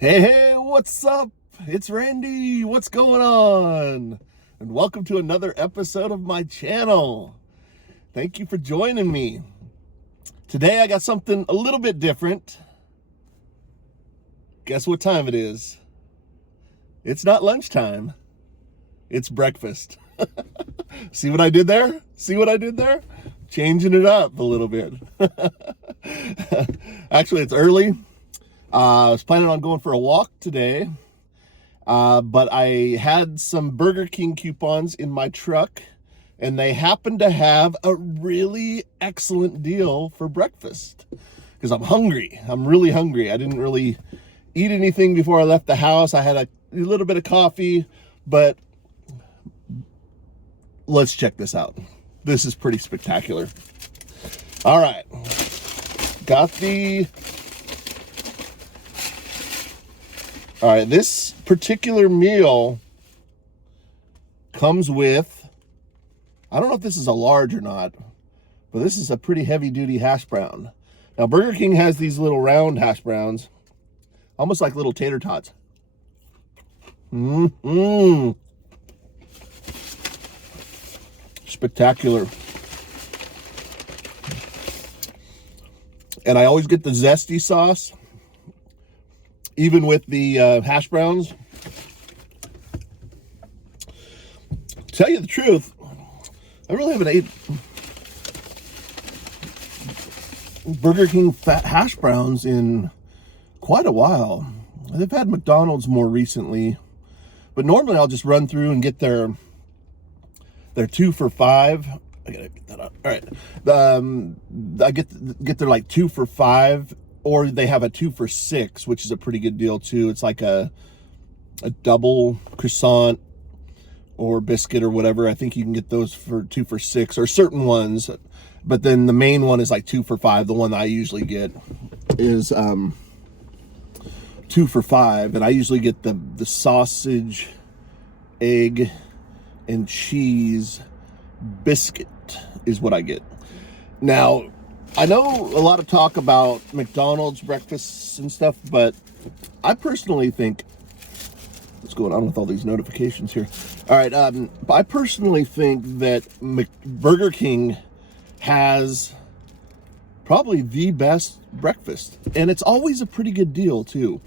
Hey, what's up? It's Randy. What's going on? And welcome to another episode of my channel. Thank you for joining me. Today I got something a little bit different. Guess what time it is? It's not lunchtime. It's breakfast. See what I did there? See what I did there? Changing it up a little bit. Actually, it's early. I was planning on going for a walk today, but I had some Burger King coupons in my truck, and they happened to have a really excellent deal for breakfast because I'm hungry. I'm really hungry. I didn't really eat anything before I left the house. I had a little bit of coffee, but let's check this out. This is pretty spectacular. All right. All right, this particular meal comes with, I don't know if this is a large or not, but this is a pretty heavy duty hash brown. Now, Burger King has these little round hash browns, almost like little tater tots. Spectacular. And I always get the zesty sauce, even with the hash browns. Tell you the truth, I really haven't ate Burger King fat hash browns in quite a while. They've had McDonald's more recently, but normally I'll just run through and get their 2 for $5. I gotta get that up. All right, I get their like 2 for $5. Or they have a 2 for $6, which is a pretty good deal too. It's like a double croissant or biscuit or whatever. I think you can get those for 2 for $6 or certain ones. But then the main one is like 2 for $5. The one that I usually get is 2 for $5. And I usually get the sausage, egg, and cheese biscuit is what I get. Now, I know a lot of talk about McDonald's breakfasts and stuff, but I personally think, what's going on with all these notifications here? All right, I personally think that Burger King has probably the best breakfast, and it's always a pretty good deal too,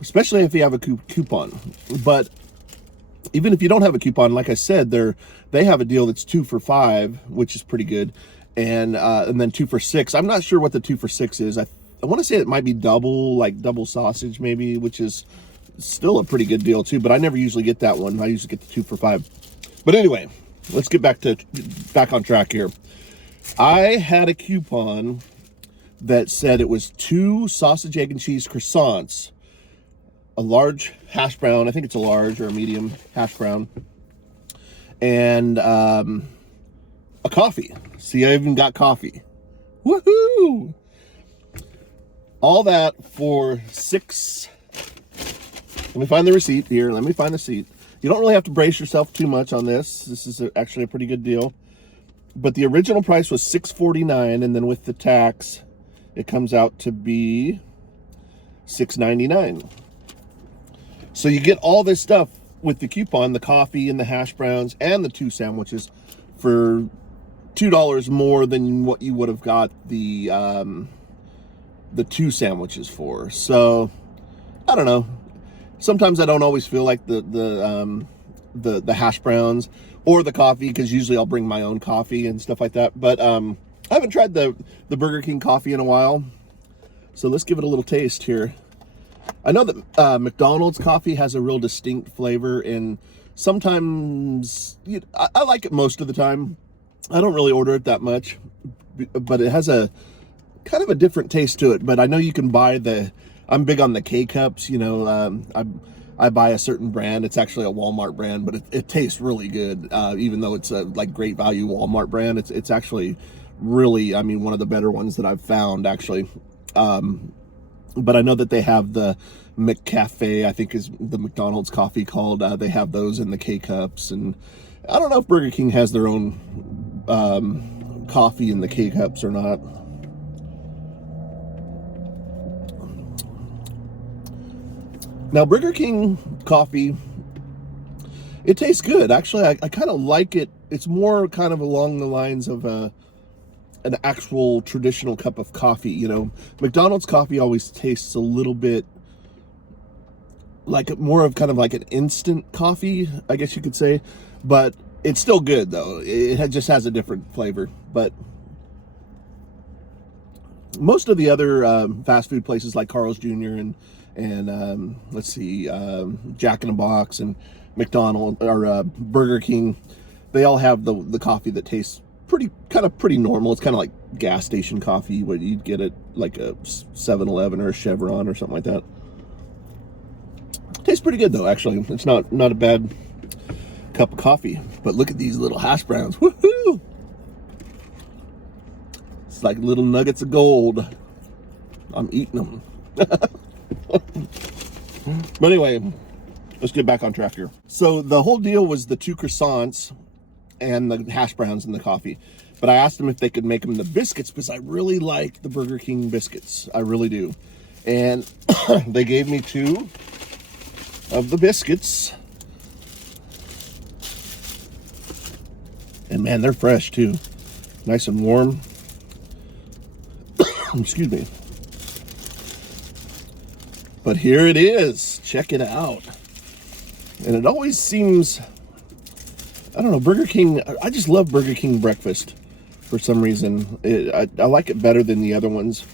especially if you have a coupon. But even if you don't have a coupon, like I said, they have a deal that's 2 for $5, which is pretty good. And then 2 for $6. I'm not sure what the 2 for $6 is. I want to say it might be double sausage maybe, which is still a pretty good deal too. But I never usually get that one. I usually get the 2 for $5. But anyway, let's get back on track here. I had a coupon that said it was 2 sausage, egg, and cheese croissants, a large hash brown. I think it's a large or a medium hash brown, and a coffee. See, I even got coffee. Woohoo! All that for 6. Let me find the receipt here. Let me find the receipt. You don't really have to brace yourself too much on this. This is actually a pretty good deal. But the original price was $6.49, and then with the tax, it comes out to be $6.99. So you get all this stuff with the coupon, the coffee and the hash browns and the 2 sandwiches for $2 more than what you would have got the 2 sandwiches for. So I don't know. Sometimes I don't always feel like the hash browns or the coffee, because usually I'll bring my own coffee and stuff like that. But I haven't tried the Burger King coffee in a while, so let's give it a little taste here. I know that McDonald's coffee has a real distinct flavor, and sometimes I like it most of the time. I don't really order it that much, but it has a kind of a different taste to it. But I know you can buy I'm big on the K-Cups, I buy a certain brand. It's actually a Walmart brand, but it tastes really good. Even though it's a like great value Walmart brand, it's actually really, one of the better ones that I've found actually. But I know that they have the McCafe, I think is the McDonald's coffee called. They have those in the K-Cups, and I don't know if Burger King has their own coffee in the K-Cups or not. Now, Burger King coffee, it tastes good. Actually, I kind of like it. It's more kind of along the lines of an actual traditional cup of coffee. You know, McDonald's coffee always tastes a little bit like more of kind of like an instant coffee, I guess you could say. But it's still good, though. Just has a different flavor. But most of the other fast food places like Carl's Jr. and let's see, Jack in the Box and McDonald's or Burger King, they all have the coffee that tastes pretty normal. It's kind of like gas station coffee, what you'd get at like a 7-Eleven or a Chevron or something like that. Tastes pretty good though, actually. It's not a bad cup of coffee. But look at these little hash browns. Woohoo! It's like little nuggets of gold. I'm eating them. But anyway, let's get back on track here. So the whole deal was the 2 croissants and the hash browns and the coffee. But I asked them if they could make them the biscuits because I really like the Burger King biscuits. I really do. And they gave me 2 of the biscuits. And man, they're fresh too. Nice and warm. Excuse me. But here it is. Check it out. And it always seems, I don't know, Burger King, I just love Burger King breakfast for some reason. I like it better than the other ones.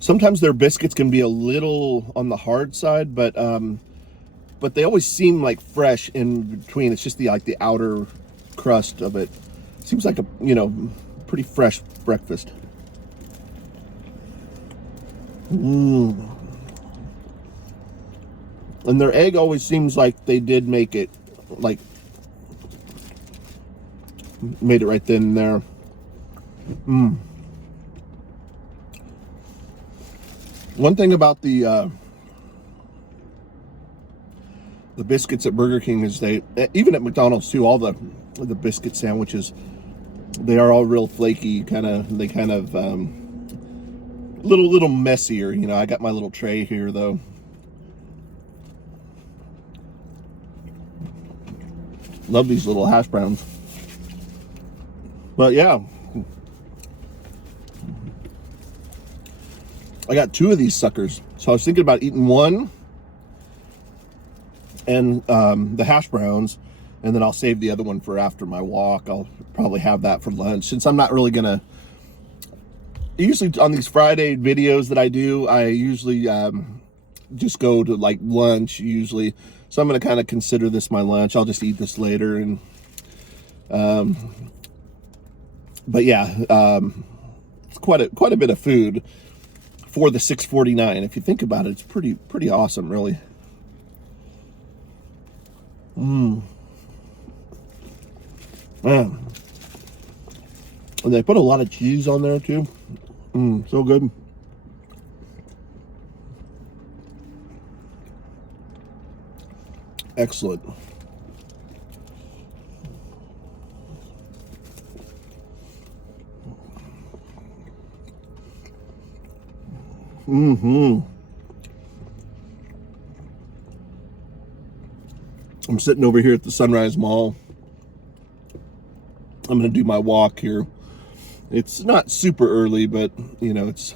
Sometimes their biscuits can be a little on the hard side, but they always seem like fresh in between. It's just the outer crust of it. Seems like a, pretty fresh breakfast. And their egg always seems like they did make it, like, made it right then and there. One thing about the biscuits at Burger King is even at McDonald's too, all the biscuit sandwiches, they are all real flaky, they kind of little messier. I got my little tray here though. Love these little hash browns. But yeah, I got 2 of these suckers. So I was thinking about eating one and the hash browns, and then I'll save the other one for after my walk. I'll probably have that for lunch, since I'm not really gonna, usually on these Friday videos that I do, I usually just go to like lunch usually. So I'm gonna kind of consider this my lunch. I'll just eat this later. And but yeah, it's quite a bit of food for the $6.49. If you think about it, it's pretty awesome, really. Man. And they put a lot of cheese on there too. So good. Excellent. I'm sitting over here at the Sunrise Mall. I'm going to do my walk here. It's not super early, but it's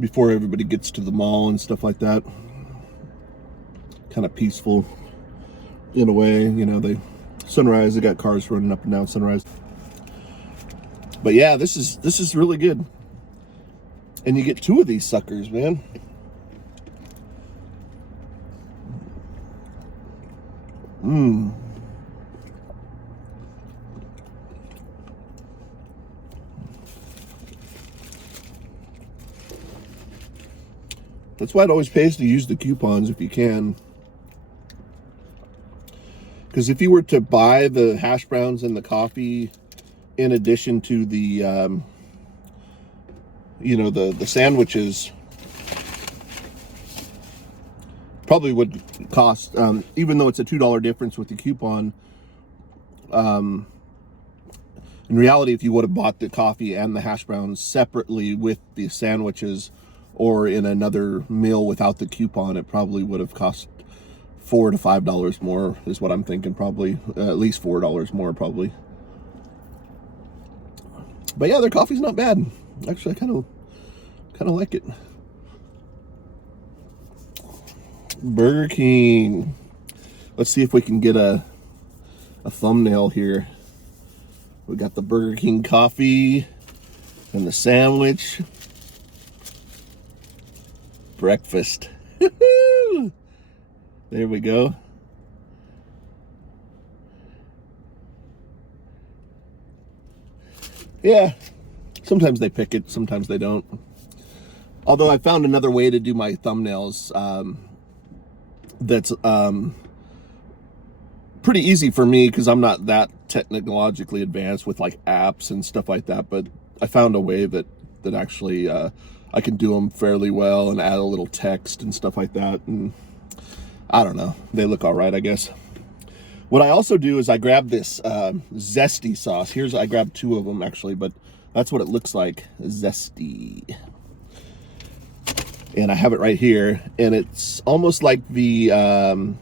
before everybody gets to the mall and stuff like that. Kind of peaceful in a way. Sunrise, they got cars running up and down Sunrise. But yeah, this is really good. And you get 2 of these suckers, man. That's why it always pays to use the coupons if you can. Because if you were to buy the hash browns and the coffee in addition to the the sandwiches, probably would cost, even though it's a $2 difference with the coupon, in reality, if you would have bought the coffee and the hash browns separately with the sandwiches, or in another meal without the coupon, it probably would have cost $4 to $5 more, is what I'm thinking. Probably at least $4 more, probably. But yeah, their coffee's not bad. Actually, I kind of like it. Burger King. Let's see if we can get a thumbnail here. We got the Burger King coffee and the sandwich. Breakfast. There we go. Yeah, sometimes they pick it, sometimes they don't. Although I found another way to do my thumbnails that's pretty easy for me, because I'm not that technologically advanced with like apps and stuff like that. But I found a way that actually I can do them fairly well and add a little text and stuff like that. And I don't know, they look all right, I guess. What I also do is I grab this zesty sauce. I grabbed 2 of them actually, but that's what it looks like, zesty. And I have it right here, and it's almost like the onion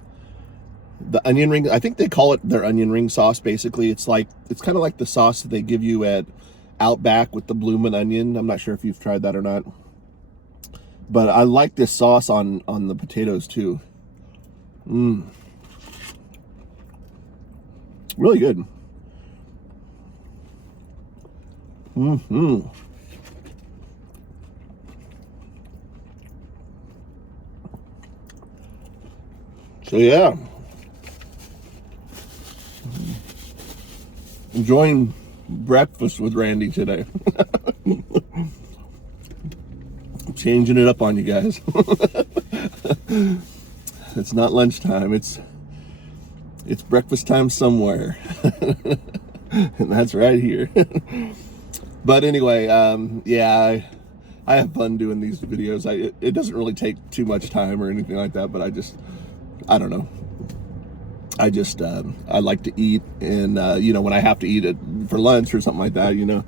ring. I think they call it their onion ring sauce. Basically, it's kind of like the sauce that they give you at Outback with the bloomin' onion. I'm not sure if you've tried that or not, but I like this sauce on the potatoes too. Really good. So yeah, enjoying breakfast with Randy today. Changing it up on you guys. It's not lunchtime, it's breakfast time somewhere. And that's right here. But anyway, yeah, I have fun doing these videos. It doesn't really take too much time or anything like that, but I don't know. I like to eat, and you know, when I have to eat it for lunch or something like that, you know,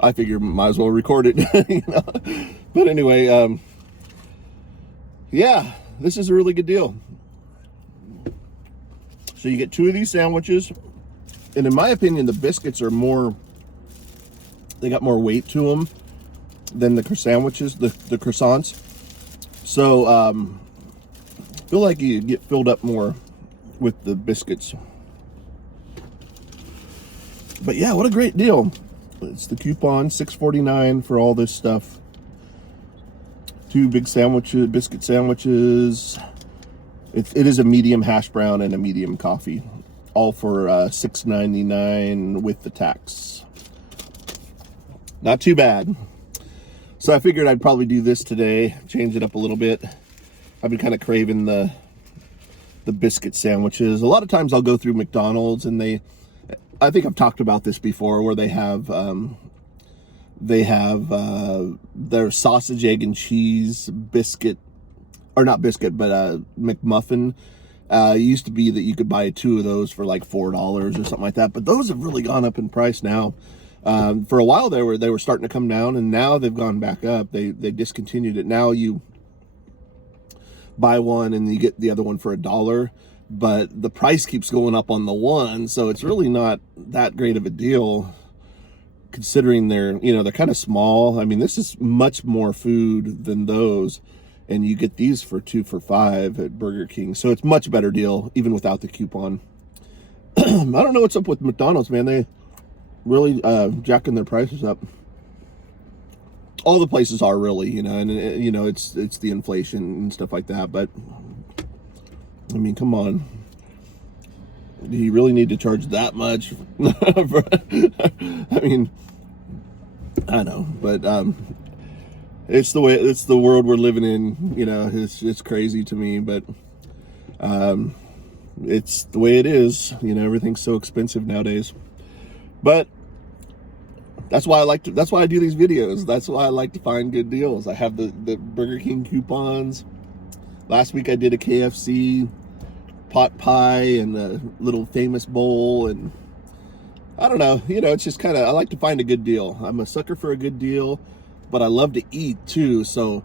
I figure might as well record it. You know? But anyway, yeah, this is a really good deal. So you get 2 of these sandwiches, and in my opinion, the biscuits are they got more weight to them than the sandwiches, the croissants. So I feel like you get filled up more with the biscuits. But yeah, what a great deal. It's the coupon, $6.49 for all this stuff. 2 big sandwiches, biscuit sandwiches. It is a medium hash brown and a medium coffee, all for $6.99 with the tax. Not too bad. So I figured I'd probably do this today, change it up a little bit. I've been kind of craving the biscuit sandwiches. A lot of times I'll go through McDonald's, and I think I've talked about this before, where they have their sausage, egg, and cheese biscuit, or not biscuit, but McMuffin. It used to be that you could buy 2 of those for like $4 or something like that, but those have really gone up in price now. For a while they were starting to come down, and now they've gone back up. They discontinued it. Now you buy one and you get the other one for $1, but the price keeps going up on the one, so it's really not that great of a deal, considering they're kind of small. I mean, this is much more food than those, and you get these for 2 for $5 at Burger King, so it's much better deal even without the coupon. I don't know what's up with McDonald's, man. They really jacking their prices up. All the places are really, and it's the inflation and stuff like that. But I mean, come on, do you really need to charge that much? I mean, I know, but it's the world we're living in. It's crazy to me, but it's the way it is. Everything's so expensive nowadays. But that's why I do these videos. That's why I like to find good deals. I have the Burger King coupons. Last week I did a KFC pot pie and a little famous bowl, and I don't know, it's just kind of, I like to find a good deal. I'm a sucker for a good deal, but I love to eat too. So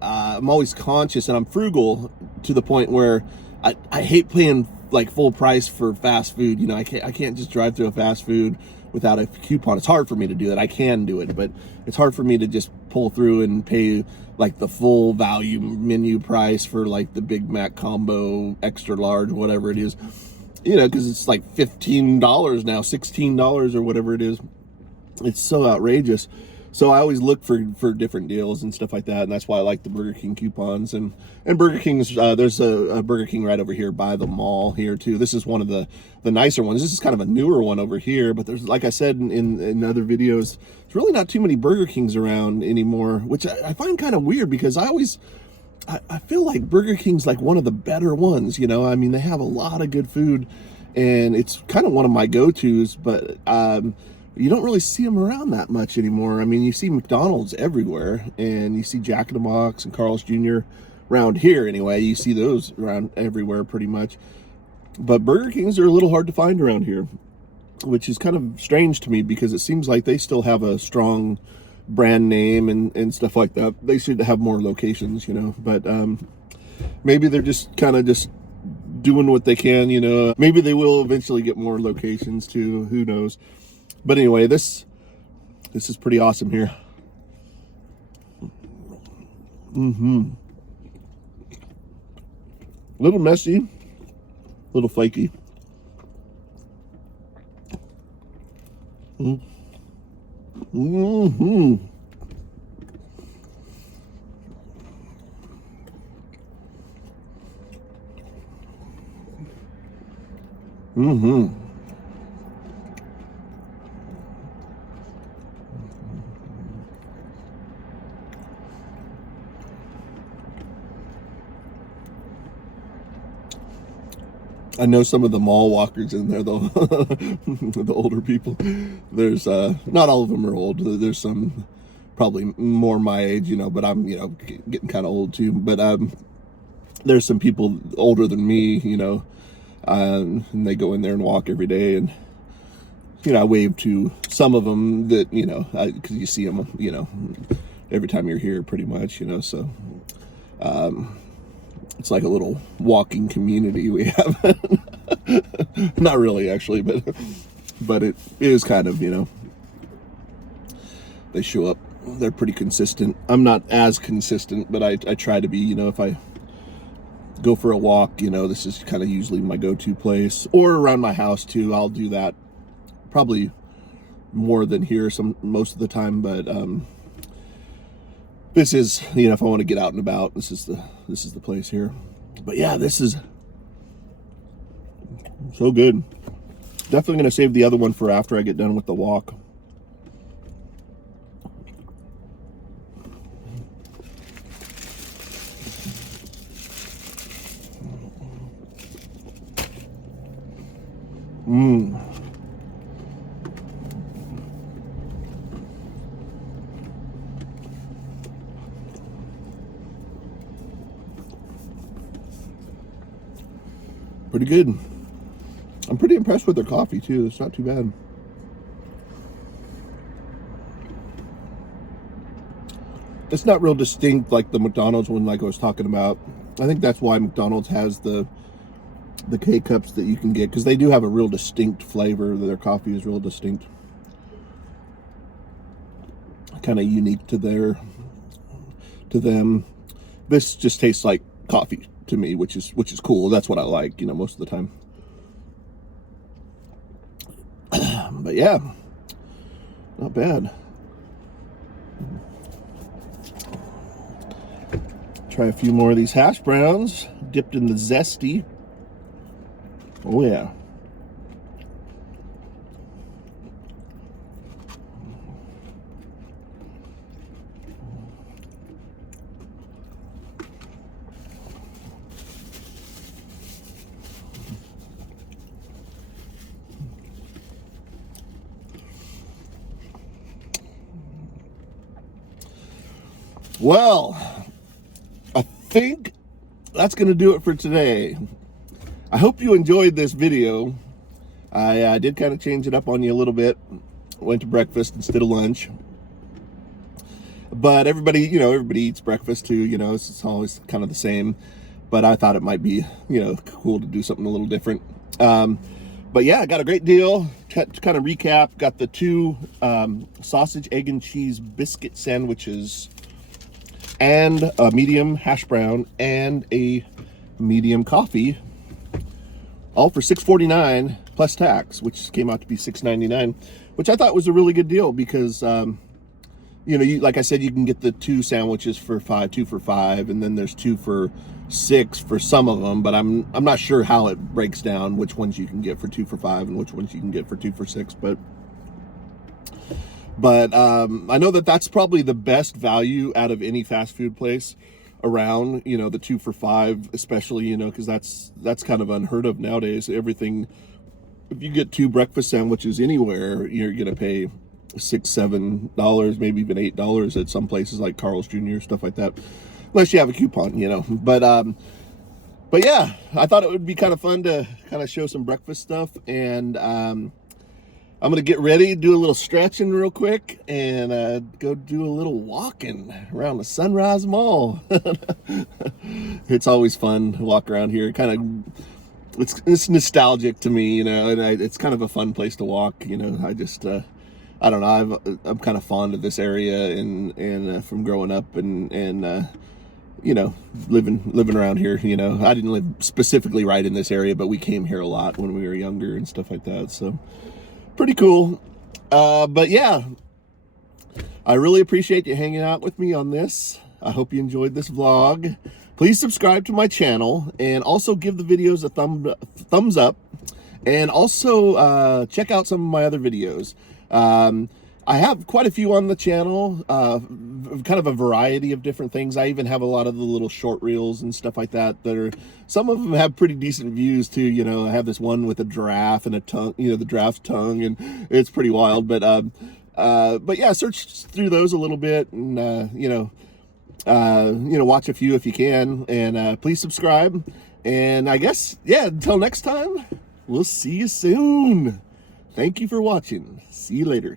I'm always conscious, and I'm frugal to the point where I hate paying like full price for fast food. You know, I can't just drive through a fast food without a coupon. It's hard for me to do that. I can do it, but it's hard for me to just pull through and pay like the full value menu price for like the Big Mac combo, extra large, whatever it is. You know, because it's like $15 now, $16 or whatever it is. It's so outrageous. So I always look for different deals and stuff like that, and that's why I like the Burger King coupons. And Burger King's, there's a Burger King right over here by the mall here too. This is one of the nicer ones. This is kind of a newer one over here, but there's, like I said in other videos, there's really not too many Burger Kings around anymore, which I find kind of weird, because I feel like Burger King's like one of the better ones, you know. I mean, they have a lot of good food, and it's kind of one of my go-tos, but you don't really see them around that much anymore. I mean, you see McDonald's everywhere, and you see Jack in the Box and Carl's Jr. around here anyway. You see those around everywhere pretty much. But Burger Kings are a little hard to find around here, which is kind of strange to me, because it seems like they still have a strong brand name and stuff like that. They should have more locations, you know, but maybe they're just kind of just doing what they can, you know. Maybe they will eventually get more locations too, who knows. But anyway, this is pretty awesome here. A little messy, a little flaky. I know some of the mall walkers in there, though, the older people. There's not all of them are old. There's some probably more my age, you know, but I'm, you know, getting kind of old too. But there's some people older than me, you know, and they go in there and walk every day, and you know, I wave to some of them that, you know, because you see them, you know, every time you're here, pretty much, you know. So it's like a little walking community we have. Not really, actually, but it is kind of, you know. They show up. They're pretty consistent. I'm not as consistent, but I try to be, you know. If I go for a walk, you know, this is kind of usually my go-to place. Or around my house, too. I'll do that probably more than here most of the time, but this is, you know, if I want to get out and about, this is the place here. But yeah, this is so good. Definitely going to save the other one for after I get done with the walk. Pretty good. I'm pretty impressed with their coffee too. It's not too bad. It's not real distinct like the McDonald's one, like I was talking about. I think that's why McDonald's has the K-Cups that you can get, because they do have a real distinct flavor. Their coffee is real distinct. Kind of unique to them. This just tastes like coffee to me, which is cool. That's what I like, you know, most of the time. But yeah, not bad. Try a few more of these hash browns dipped in the zesty. Oh yeah. Well, I think that's going to do it for today. I hope you enjoyed this video. I did kind of change it up on you a little bit. Went to breakfast instead of lunch. But everybody, you know, everybody eats breakfast too, you know, it's always kind of the same. But I thought it might be, you know, cool to do something a little different. But yeah, I got a great deal. To kind of recap, got the 2 sausage, egg, and cheese biscuit sandwiches, and a medium hash brown, and a medium coffee, all for $6.49 plus tax, which came out to be $6.99, which I thought was a really good deal because, you know, like I said, you can get the 2 sandwiches for 5, 2 for 5, and then there's 2 for 6 for some of them, but I'm not sure how it breaks down, which ones you can get for 2 for 5 and which ones you can get for 2 for 6, but I know that that's probably the best value out of any fast food place around, you know, the 2 for 5, especially, you know, because that's kind of unheard of nowadays. Everything, if you get 2 breakfast sandwiches anywhere, you're gonna pay $6-7, maybe even $8 at some places like Carl's Jr., stuff like that, unless you have a coupon, you know. But yeah, I thought it would be kind of fun to kind of show some breakfast stuff, and I'm gonna get ready, do a little stretching real quick, and go do a little walking around the Sunrise Mall. It's always fun to walk around here. Kind of, it's nostalgic to me, you know, and it's kind of a fun place to walk. You know, I don't know. I'm kind of fond of this area, and from growing up and you know, living around here. You know, I didn't live specifically right in this area, but we came here a lot when we were younger and stuff like that. So pretty cool. But yeah, I really appreciate you hanging out with me on this. I hope you enjoyed this vlog. Please subscribe to my channel, and also give the videos a thumbs up, and also check out some of my other videos. I have quite a few on the channel, kind of a variety of different things. I even have a lot of the little short reels and stuff like that some of them have pretty decent views too. You know, I have this one with a giraffe and a tongue, you know, the giraffe's tongue, and it's pretty wild. But yeah, search through those a little bit, and you know, watch a few if you can, and please subscribe. And I guess, yeah, until next time, we'll see you soon. Thank you for watching. See you later.